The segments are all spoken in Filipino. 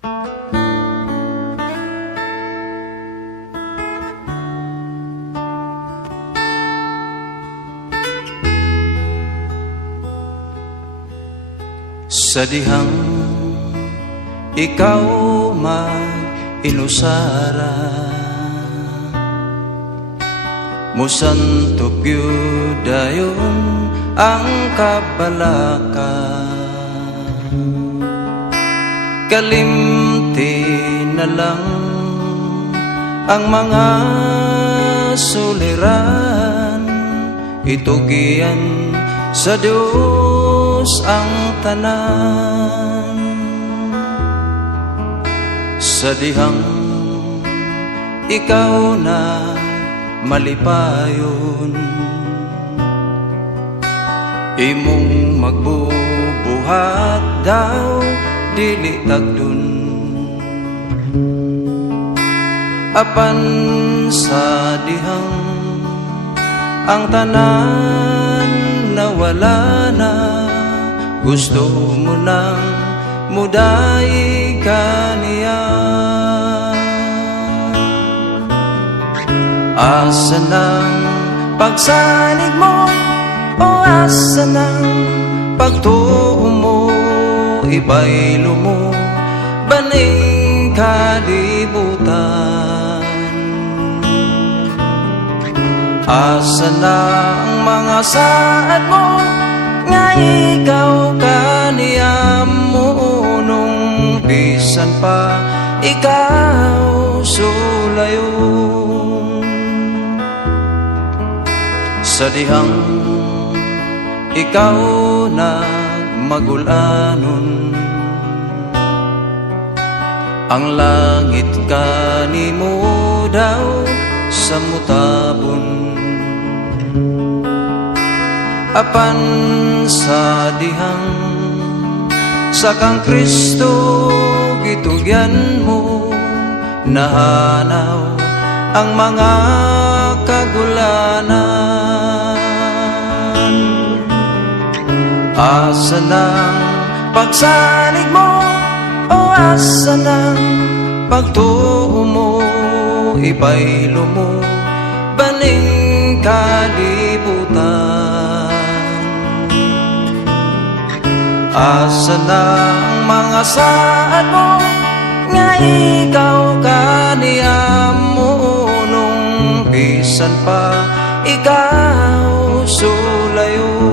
Sa dihang ikaw mag-inusara, musantop yun dayon ang kabalaka. Kalimti na lang ang mga suliran, itugian sa Diyos ang tanan. Sa dihang ikaw na malipayon, imong magbubuhat daw dili tagdun. Apan sa dihang ang tanan nawala na, gusto mo nang muday ka niya. Asa ng pagsanig mo, o asa ng pagtuo mo, ibaylo mo baning kalibutan. Asa na ang mga saad mo, nga ikaw kaniyam mo, nung bisan pa ikaw sulayon. Sa dihang ikaw nagmagulanon, ang langit kanimo daw sa mutabon. Apan sa dihang sa kang Kristo gitugyan mo, nahanaw ang mga kagulanan. Asa ng pagsalig mo, o asa ng pagtuo mo, ibaylo mo baning kalibutan. Asa ng mga saad mo, nga ikaw kaniyam mo, nung bisan pa ikaw sulayon.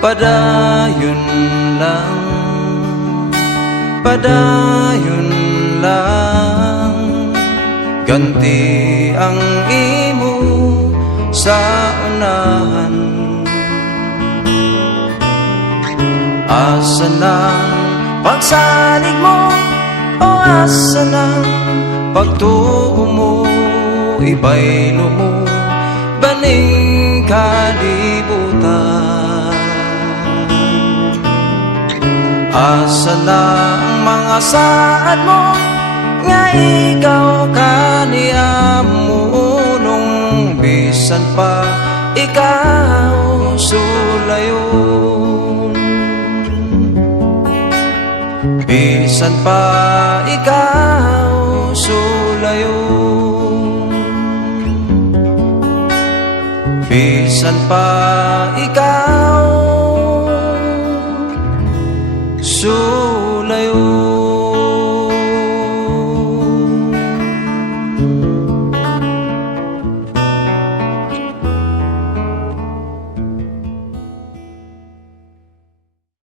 Padayon lang, padayon lang, ganti ang imo sa unahan. Asa ng pagsalig mo, o asa ng pagtuo mo, ibaylo mo baning kalibutan. Asa na ang mga saad mo, nga ikaw kaniyam mo, nung bisan pa ikaw sulayon. Bisan pa ikaw sulayon. Bisan pa ikaw sulayon.